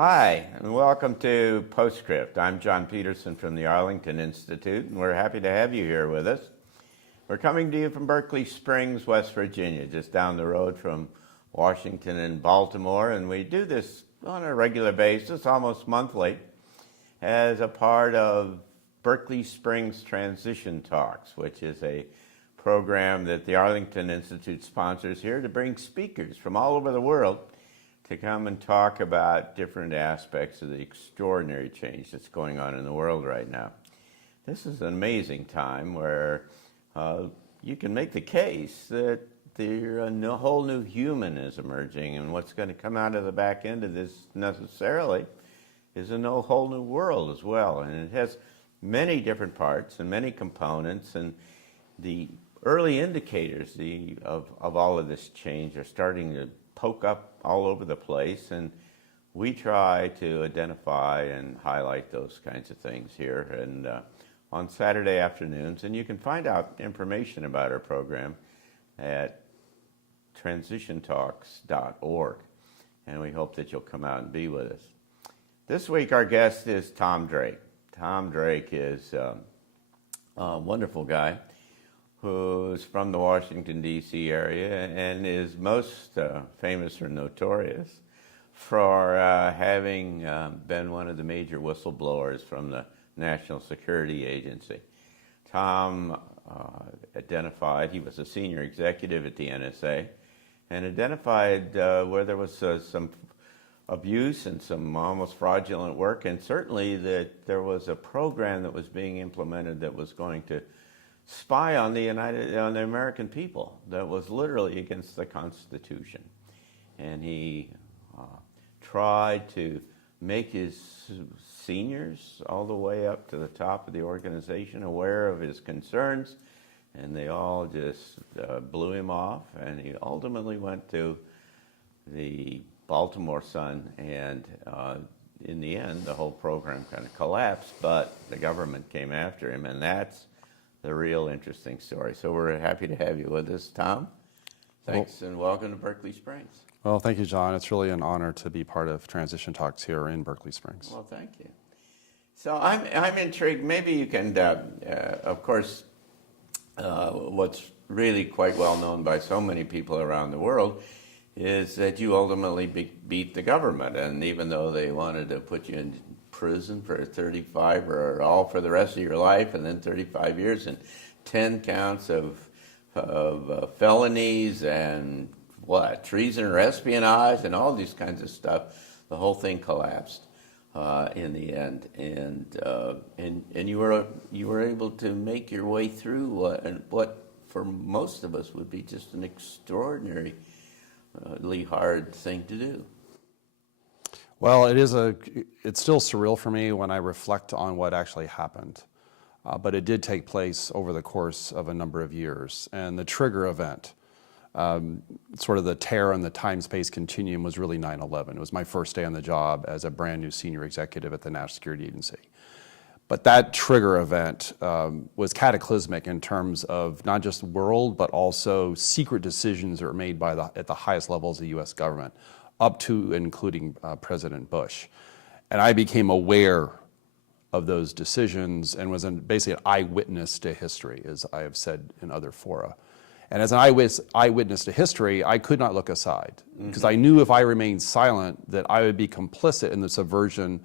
Hi, and welcome to Postscript. I'm John Petersen from the Arlington Institute, and we're happy to have you here with us. We're coming to you from Berkeley Springs, West Virginia, just down the road from Washington and Baltimore, and we do this on a regular basis, almost monthly, as a part of Berkeley Springs Transition Talks, which is a program that the Arlington Institute sponsors here to bring speakers from all over the world to come and talk about different aspects of the extraordinary change that's going on in the world right now. This is an amazing time where you can make the case that a whole new human is emerging, and what's going to come out of the back end of this necessarily is a whole new world as well. And it has many different parts and many components, and the early indicators of all of this change are starting to poke up all over the place, and we try to identify and highlight those kinds of things here and on Saturday afternoons. And you can find out information about our program at transitiontalks.org, and we hope that you'll come out and be with us. This week our guest is Tom Drake. Tom Drake is a wonderful guy who's from the Washington, D.C. area and is most famous or notorious for having been one of the major whistleblowers from the National Security Agency. Tom identified, he was a senior executive at the NSA, and identified where there was some abuse and some almost fraudulent work, and certainly that there was a program that was being implemented that was going to spy on the American people that was literally against the Constitution. And he tried to make his seniors all the way up to the top of the organization aware of his concerns, and they all just blew him off, and he ultimately went to the Baltimore Sun, and in the end the whole program kind of collapsed, but the government came after him, and that's the real interesting story. So we're happy to have you with us, Tom. Thanks, and welcome to Berkeley Springs. Well, thank you, John. It's really an honor to be part of Transition Talks here in Berkeley Springs. Well, thank you. So I'm intrigued. Maybe you can, of course, what's really quite well known by so many people around the world is that you ultimately beat the government, and even though they wanted to put you in prison for 35 or all for the rest of your life, and then 35 years and 10 counts of felonies and treason or espionage and all these kinds of stuff, the whole thing collapsed in the end, and you were able to make your way through what for most of us would be just an extraordinarily hard thing to do. Well, it's still surreal for me when I reflect on what actually happened, but it did take place over the course of a number of years. And the trigger event, sort of the tear in the time-space continuum, was really 9/11. It was my first day on the job as a brand new senior executive at the National Security Agency. But that trigger event was cataclysmic in terms of not just world, but also secret decisions that were made at the highest levels of the U.S. government, up to and including President Bush. And I became aware of those decisions and was basically an eyewitness to history, as I have said in other fora. And as an eyewitness to history, I could not look aside, because I knew if I remained silent that I would be complicit in the subversion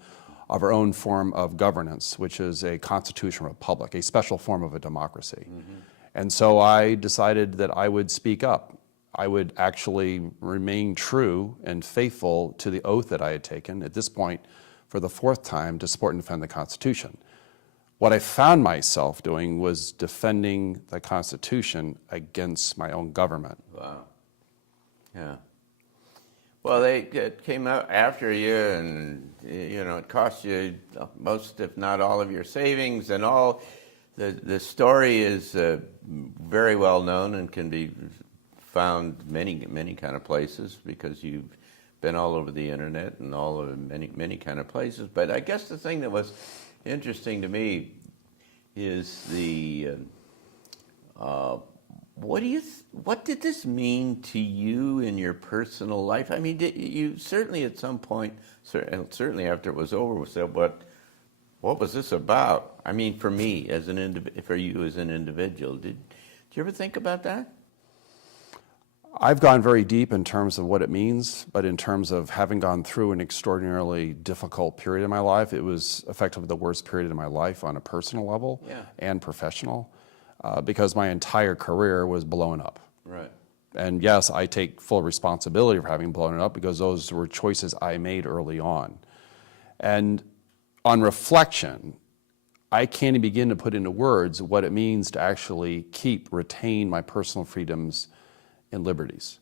of our own form of governance, which is a constitutional republic, a special form of a democracy. And so I decided that I would speak up. I would actually remain true and faithful to the oath that I had taken, at this point for the fourth time, to support and defend the Constitution. What I found myself doing was defending the Constitution against my own government. Wow. Yeah. Well, they came out after you, and it cost you most, if not all, of your savings, and all. The story is very well known and can be found many kind of places, because you've been all over the internet and all over many kind of places. But I guess the thing that was interesting to me is the what did this mean to you in your personal life? I mean, did you certainly at some point, certainly after it was over, said, what was this about? I mean, for me as for you as an individual, did you ever think about that? I've gone very deep in terms of what it means, but in terms of having gone through an extraordinarily difficult period in my life, it was effectively the worst period in my life on a personal level and professional, because my entire career was blown up. Right. And yes, I take full responsibility for having blown it up because those were choices I made early on. And on reflection, I can't even begin to put into words what it means to actually retain my personal freedoms and liberties.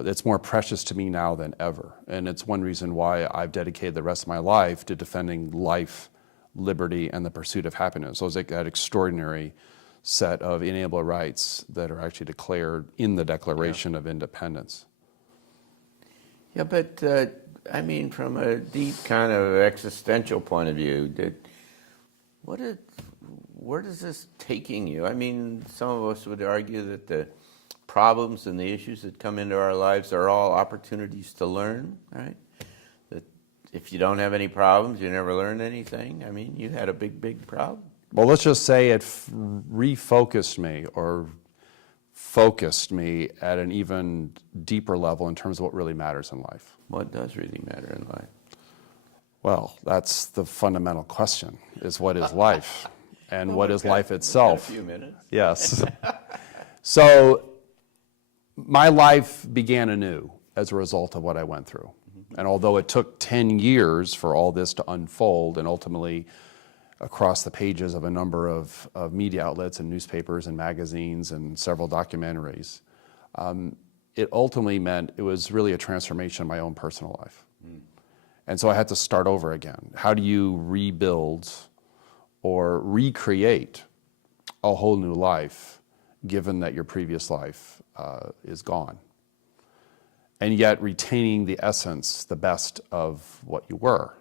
It's more precious to me now than ever. And it's one reason why I've dedicated the rest of my life to defending life, liberty, and the pursuit of happiness. Those that extraordinary set of inalienable rights that are actually declared in the Declaration of Independence. Yeah, but I mean, from a deep kind of existential point of view, where does this taking you? I mean, some of us would argue that the problems and the issues that come into our lives are all opportunities to learn, right? That if you don't have any problems, you never learn anything. I mean, you had a big problem. Well, let's just say it refocused me or focused me at an even deeper level in terms of what really matters in life. What does really matter in life? Well, that's the fundamental question, is what is life? And what is life itself? A few minutes. Yes. So my life began anew as a result of what I went through. And although it took 10 years for all this to unfold and ultimately across the pages of a number of media outlets and newspapers and magazines and several documentaries, it ultimately meant it was really a transformation of my own personal life. And so I had to start over again. How do you rebuild or recreate a whole new life given that your previous life is gone? And yet retaining the essence, the best of what you were.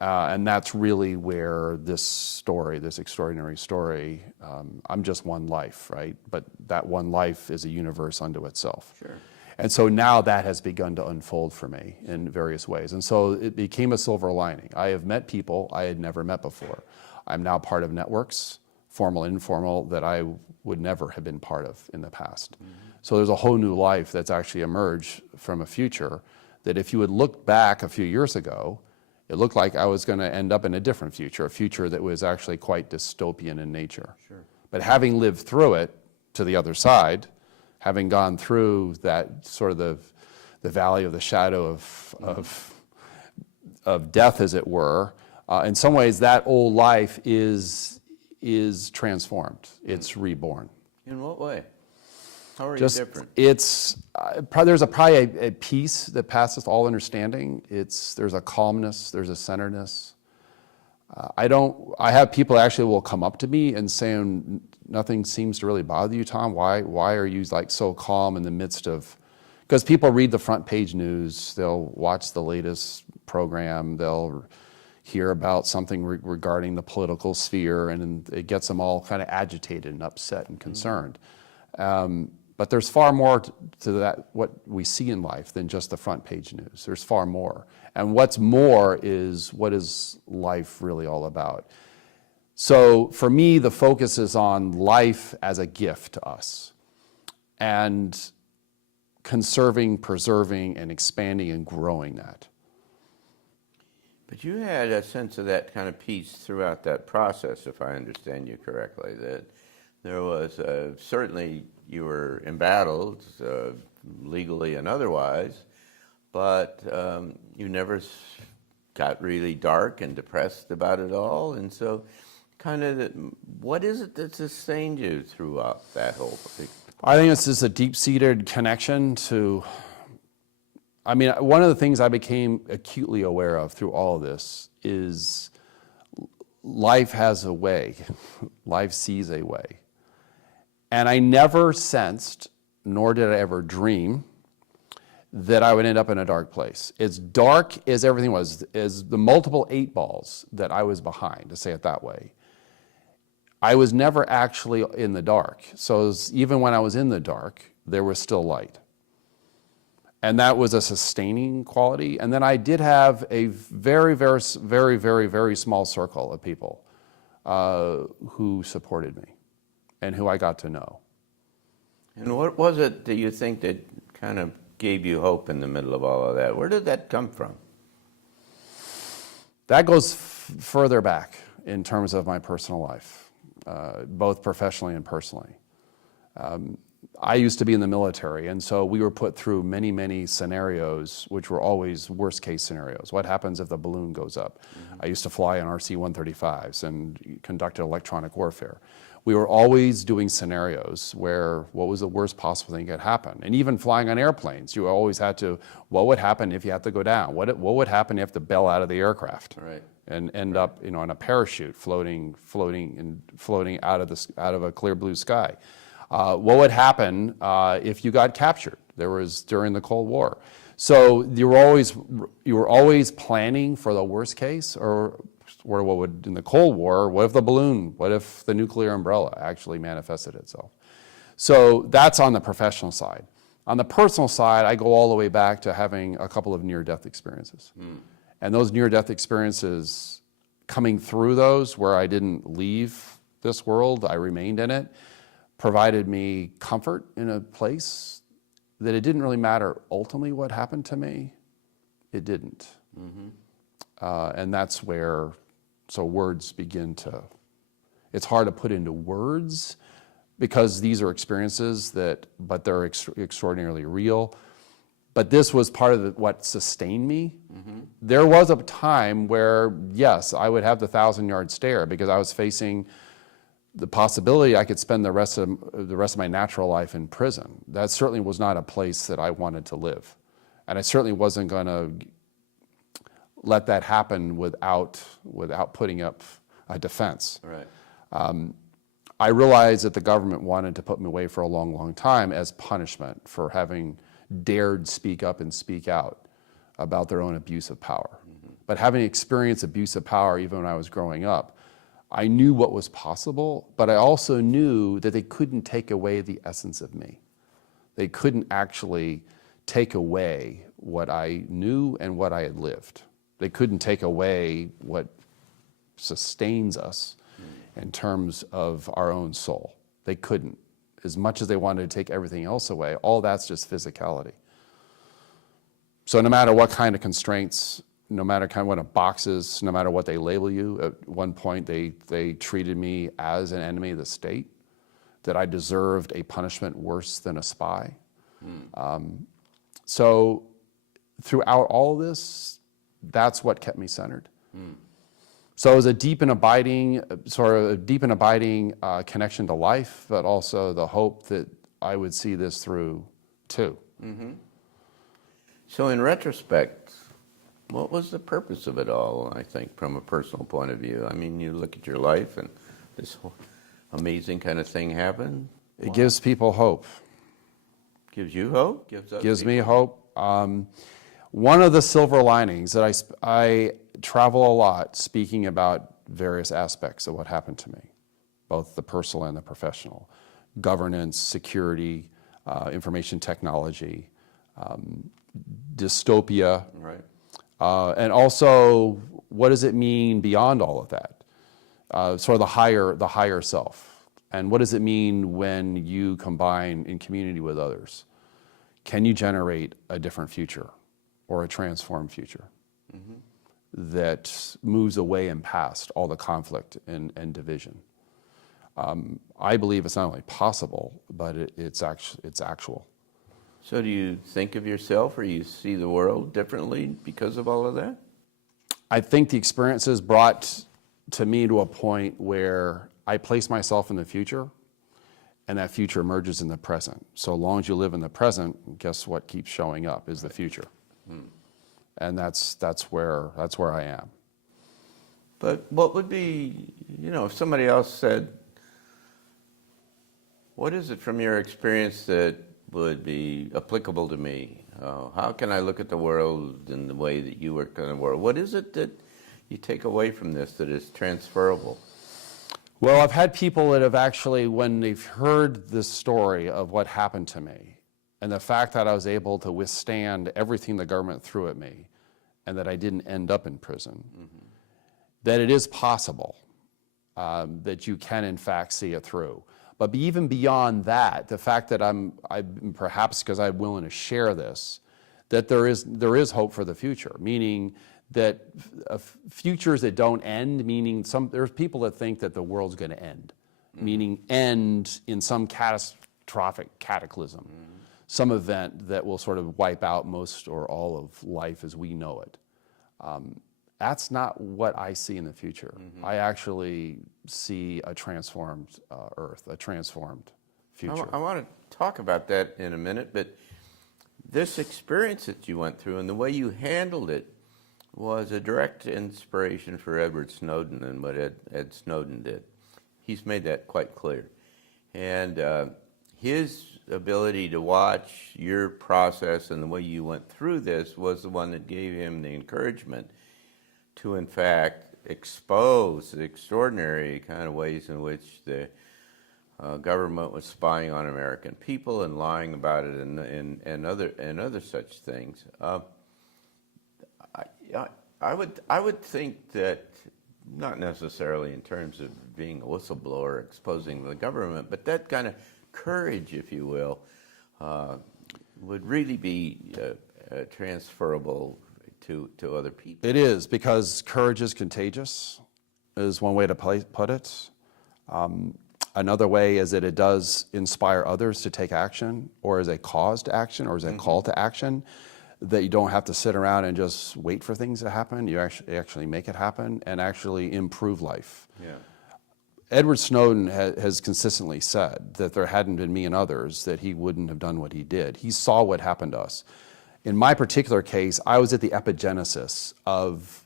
And that's really where this story, this extraordinary story, I'm just one life, right? But that one life is a universe unto itself. Sure. And so now that has begun to unfold for me in various ways. And so it became a silver lining. I have met people I had never met before. I'm now part of networks, formal and informal, that I would never have been part of in the past. Mm-hmm. So there's a whole new life that's actually emerged from a future that if you would look back a few years ago, it looked like I was going to end up in a different future, a future that was actually quite dystopian in nature. Sure. But having lived through it to the other side, having gone through that sort of the valley of the shadow of death, as it were, in some ways that old life is transformed. It's reborn. In what way? How are you different? There's probably a peace that passes all understanding. There's a calmness, there's a centeredness. I have people actually will come up to me and say, nothing seems to really bother you, Tom. Why are you like so calm in the midst of, because people read the front page news, they'll watch the latest program, they'll hear about something regarding the political sphere, and it gets them all kind of agitated and upset and concerned. But there's far more to that, what we see in life, than just the front page news. There's far more. And what's more is, what is life really all about? So for me, the focus is on life as a gift to us, and conserving, preserving, and expanding and growing that. But you had a sense of that kind of peace throughout that process, if I understand you correctly, that there was certainly you were embattled legally and otherwise, but you never got really dark and depressed about it all. And so kind of what is it that sustained you throughout that whole thing? I think it's just a deep-seated connection to, one of the things I became acutely aware of through all of this is life has a way. Life sees a way. And I never sensed, nor did I ever dream, that I would end up in a dark place. As dark as everything was, as the multiple 8 balls that I was behind, to say it that way, I was never actually in the dark. So even when I was in the dark, there was still light. And that was a sustaining quality. And then I did have a very, very, very, very, very small circle of people who supported me and who I got to know. And what was it that you think that kind of gave you hope in the middle of all of that? Where did that come from? That goes further back in terms of my personal life, both professionally and personally. I used to be in the military, and so we were put through many, many scenarios, which were always worst-case scenarios. What happens if the balloon goes up? I used to fly on RC-135s and conducted electronic warfare. We were always doing scenarios where what was the worst possible thing that could happen? And even flying on airplanes, you always had to, what would happen if you had to go down? What would happen if you have to bail out of the aircraft? Right. And end up, in a parachute floating out of a clear blue sky. What would happen if you got captured? There was during the Cold War. So you were always planning for the worst case, or what would in the Cold War? What if the balloon? What if the nuclear umbrella actually manifested itself? So that's on the professional side. On the personal side, I go all the way back to having a couple of near-death experiences. And those near-death experiences, coming through those where I didn't leave this world, I remained in it, provided me comfort in a place that it didn't really matter ultimately what happened to me. It didn't. And that's where, so words begin to, it's hard to put into words because these are experiences but they're extraordinarily real. But this was part of what sustained me. There was a time where, yes, I would have the 1,000-yard stare because I was facing the possibility I could spend the rest of my natural life in prison. That certainly was not a place that I wanted to live. And I certainly wasn't going to let that happen without putting up a defense. Right. I realized that the government wanted to put me away for a long, long time as punishment for having dared speak up and speak out about their own abuse of power. But having experienced abuse of power even when I was growing up, I knew what was possible, but I also knew that they couldn't take away the essence of me. They couldn't actually take away what I knew and what I had lived. They couldn't take away what sustains us in terms of our own soul. They couldn't. As much as they wanted to take everything else away, all that's just physicality. So no matter what kind of constraints, no matter kind of what a boxes, no matter what they label you, at one point they treated me as an enemy of the state, that I deserved a punishment worse than a spy. So throughout all of this, that's what kept me centered. So it was a deep and abiding connection to life, but also the hope that I would see this through too. So in retrospect, what was the purpose of it all, I think, from a personal point of view? I mean, you look at your life and this amazing kind of thing happened. It gives people hope. Gives you hope? Gives me hope. One of the silver linings that I travel a lot speaking about various aspects of what happened to me, both the personal and the professional. Governance, security, information technology, dystopia. Right. And also, what does it mean beyond all of that? Sort of the higher self. And what does it mean when you combine in community with others? Can you generate a different future or a transformed future that moves away and past all the conflict and division? I believe it's not only possible, but it's actual. So do you think of yourself or you see the world differently because of all of that? I think the experiences brought to me to a point where I place myself in the future and that future emerges in the present. So long as you live in the present, guess what keeps showing up is the future. And that's where I am. But what would be, if somebody else said, what is it from your experience that would be applicable to me? How can I look at the world in the way that you work in the world? What is it that you take away from this that is transferable? Well, I've had people that have actually, when they've heard this story of what happened to me, and the fact that I was able to withstand everything the government threw at me, and that I didn't end up in prison, that it is possible that you can in fact see it through. But even beyond that, the fact that I'm perhaps because I'm willing to share this, that there is hope for the future, meaning that futures that don't end, meaning there's people that think that the world's going to end, meaning end in some catastrophic cataclysm, some event that will sort of wipe out most or all of life as we know it. That's not what I see in the future. I actually see a transformed earth, a transformed future. I want to talk about that in a minute, but this experience that you went through and the way you handled it was a direct inspiration for Edward Snowden and what Ed Snowden did. He's made that quite clear. And his ability to watch your process and the way you went through this was the one that gave him the encouragement to, in fact, expose the extraordinary kind of ways in which the government was spying on American people and lying about it and other such things. I would think that, not necessarily in terms of being a whistleblower exposing the government, but that kind of courage, if you will, would really be transferable to other people. It is, because courage is contagious, is one way to put it. Another way is that it does inspire others to take action, or as a cause to action, or as a call to action, that you don't have to sit around and just wait for things to happen. You actually make it happen and actually improve life. Yeah. Edward Snowden has consistently said that there hadn't been me and others, that he wouldn't have done what he did. He saw what happened to us. In my particular case, I was at the epigenesis of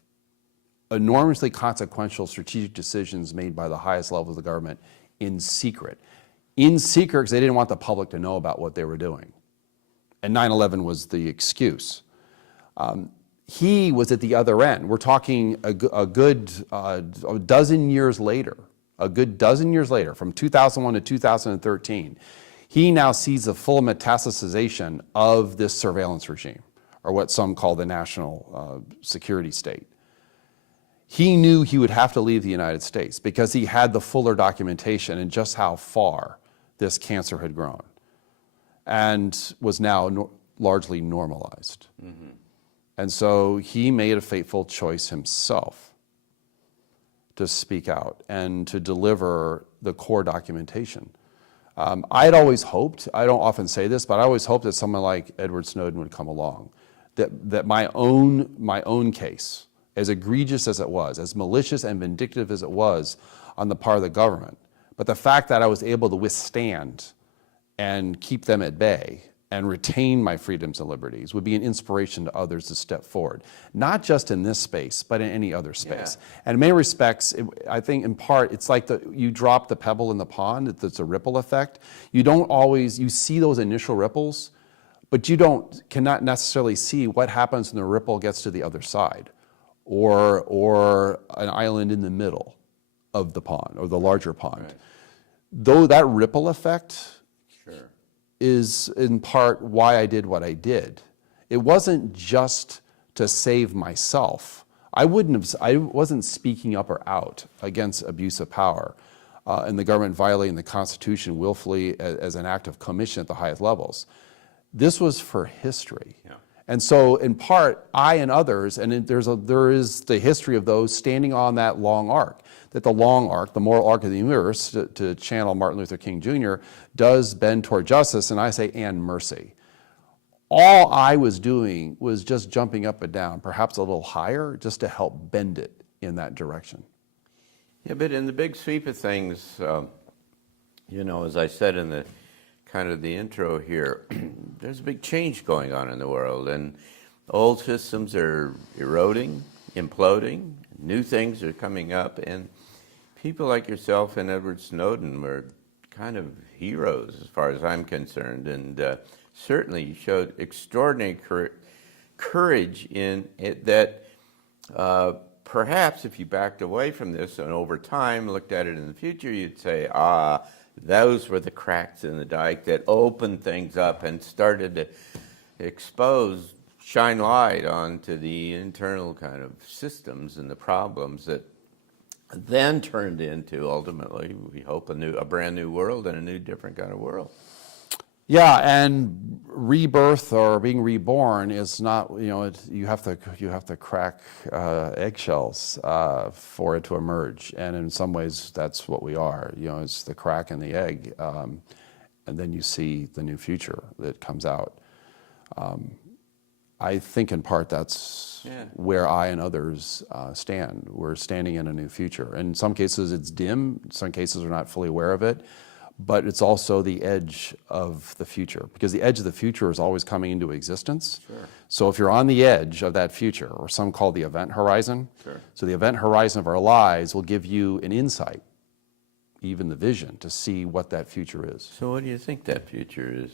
enormously consequential strategic decisions made by the highest levels of the government in secret. In secret because they didn't want the public to know about what they were doing. And 9/11 was the excuse. He was at the other end. We're talking a good dozen years later, from 2001 to 2013, he now sees the full metastasization of this surveillance regime, or what some call the national security state. He knew he would have to leave the United States because he had the fuller documentation and just how far this cancer had grown and was now largely normalized. And so he made a fateful choice himself to speak out and to deliver the core documentation. I had always hoped, I don't often say this, but I always hoped that someone like Edward Snowden would come along, that my own case, as egregious as it was, as malicious and vindictive as it was on the part of the government, but the fact that I was able to withstand and keep them at bay and retain my freedoms and liberties would be an inspiration to others to step forward, not just in this space, but in any other space. Yeah. And in many respects, I think in part, it's like you drop the pebble in the pond, it's a ripple effect. You see those initial ripples, but you cannot necessarily see what happens when the ripple gets to the other side, or an island in the middle of the pond, or the larger pond. Right. Though that ripple effect is in part why I did what I did. It wasn't just to save myself. I wasn't speaking up or out against abuse of power and the government violating the Constitution willfully as an act of commission at the highest levels. This was for history. Yeah. And so in part, I and others, and there is the history of those standing on that long arc, that the long arc, the moral arc of the universe, to channel Martin Luther King Jr., does bend toward justice, and I say, and mercy. All I was doing was just jumping up and down, perhaps a little higher, just to help bend it in that direction. Yeah, but in the big sweep of things, as I said in the kind of the intro here, there's a big change going on in the world, and old systems are eroding, imploding, new things are coming up, and people like yourself and Edward Snowden were kind of heroes as far as I'm concerned, and certainly you showed extraordinary courage in it that perhaps if you backed away from this and over time looked at it in the future, you'd say, those were the cracks in the dike that opened things up and started to expose, shine light onto the internal kind of systems and the problems that then turned into, ultimately, we hope, a brand new world and a new, different kind of world. Yeah, and rebirth or being reborn is not, you have to crack eggshells for it to emerge, and in some ways that's what we are. It's the crack in the egg, and then you see the new future that comes out. I think in part that's where I and others stand. We're standing in a new future. In some cases it's dim, in some cases we're not fully aware of it. But it's also the edge of the future, because the edge of the future is always coming into existence. Sure. So if you're on the edge of that future, or some call the event horizon, sure. So the event horizon of our lives will give you an insight, even the vision, to see what that future is. So what do you think that future is?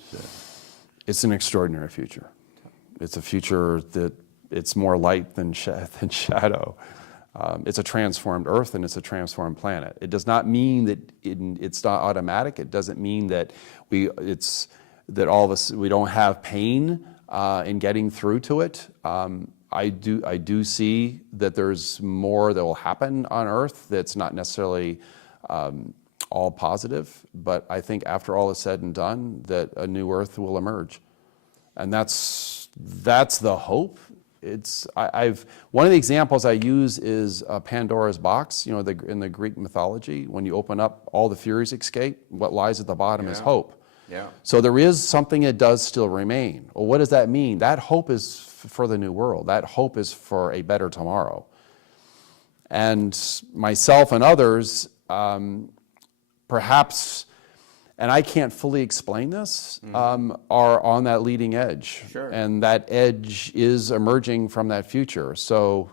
It's an extraordinary future. It's a future that it's more light than shadow. It's a transformed Earth and it's a transformed planet. It does not mean that it's not automatic. It doesn't mean that we don't have pain in getting through to it. I do see that there's more that will happen on Earth that's not necessarily all positive, but I think after all is said and done, that a new Earth will emerge, and that's the hope. One of the examples I use is Pandora's box. In the Greek mythology, when you open up, all the Furies escape. What lies at the bottom is hope. Yeah. So there is something that does still remain. Well, what does that mean? That hope is for the new world. That hope is for a better tomorrow. And myself and others, perhaps, and I can't fully explain this, are on that leading edge. Sure. And that edge is emerging from that future. So,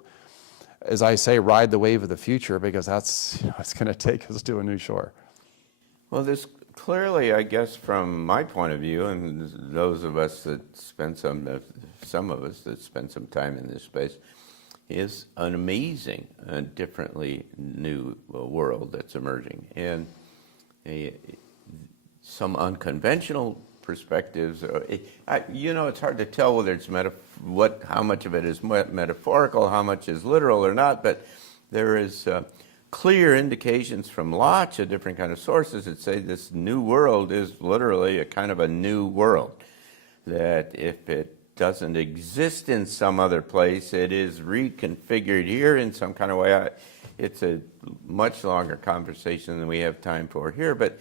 as I say, ride the wave of the future, because that's it's going to take us to a new shore. Well, this clearly, I guess, from my point of view, and those of us that spend some of us that spend some time in this space, is an amazing and differently new world that's emerging. And some unconventional perspectives. It's hard to tell whether it's how much of it is metaphorical, how much is literal or not. But there is clear indications from lots of different kind of sources that say this new world is literally a kind of a new world. That if it doesn't exist in some other place, it is reconfigured here in some kind of way. It's a much longer conversation than we have time for here, but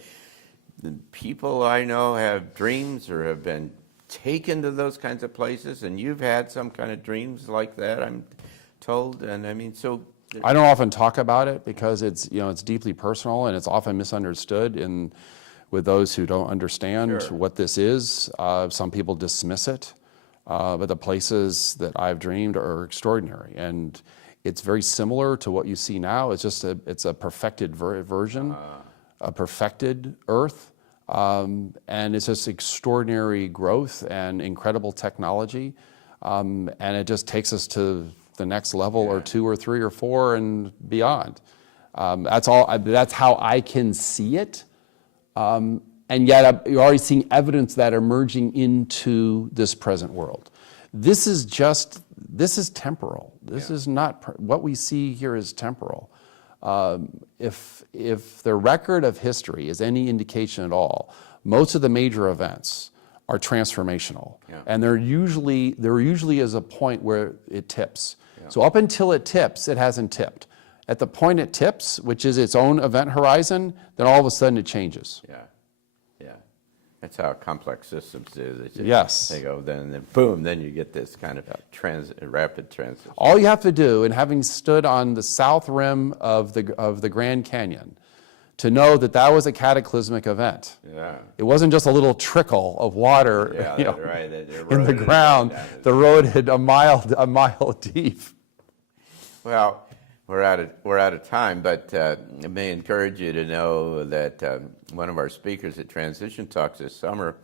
the people I know have dreams or have been taken to those kinds of places, and you've had some kind of dreams like that, I'm told. And I mean, so I don't often talk about it because it's deeply personal and it's often misunderstood with those who don't understand what this is. Some people dismiss it, but the places that I've dreamed are extraordinary, and it's very similar to what you see now. It's just it's a perfected version. A perfected Earth, and it's just extraordinary growth and incredible technology, and it just takes us to the next level, or 2 or 3 or 4 and beyond. That's how I can see it, and yet you're already seeing evidence that emerging into this present world. This is temporal. This is not what we see here is temporal. If the record of history is any indication at all, most of the major events are transformational, and there usually is a point where it tips. So up until it tips, it hasn't tipped. At the point it tips, which is its own event horizon, then all of a sudden it changes. Yeah. That's how complex systems do. They go, then boom, then you get this kind of rapid transition. All you have to do, and having stood on the south rim of the Grand Canyon, to know that was a cataclysmic event. Yeah. It wasn't just a little trickle of water in the ground. The road had a mile deep. Well, we're out of time, but I may encourage you to know that one of our speakers at Transition Talks this summer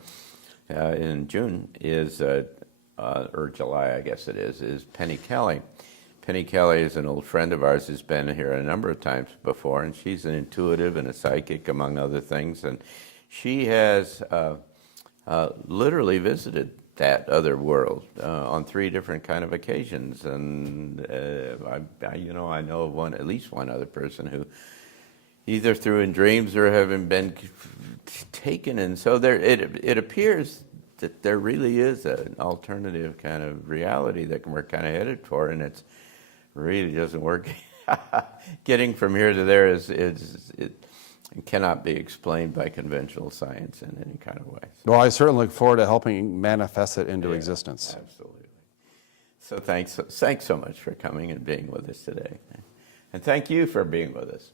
in June is, or July, I guess it is Penny Kelly. Penny Kelly is an old friend of ours who's been here a number of times before, and she's an intuitive and a psychic, among other things. And she has literally visited that other world on 3 different kind of occasions. And I know of at least one other person who either through in dreams or having been taken. And so it appears that there really is an alternative kind of reality that we're kind of headed for, and it's really doesn't work. Getting from here to there it cannot be explained by conventional science in any kind of way. Well, I certainly look forward to helping manifest it into existence. Absolutely. So thanks so much for coming and being with us today. And thank you for being with us.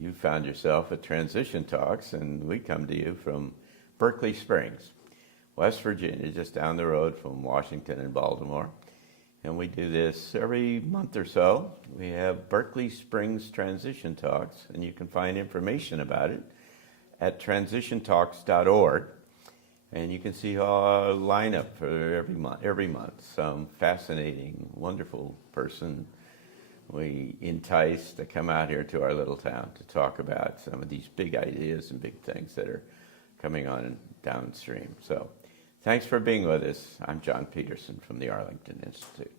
You found yourself at Transition Talks, and we come to you from Berkeley Springs, West Virginia, just down the road from Washington and Baltimore. And we do this every month or so. We have Berkeley Springs Transition Talks, and you can find information about it at transitiontalks.org. And you can see our lineup for every month. Some fascinating, wonderful person we entice to come out here to our little town to talk about some of these big ideas and big things that are coming on downstream. So thanks for being with us. I'm John Petersen from the Arlington Institute.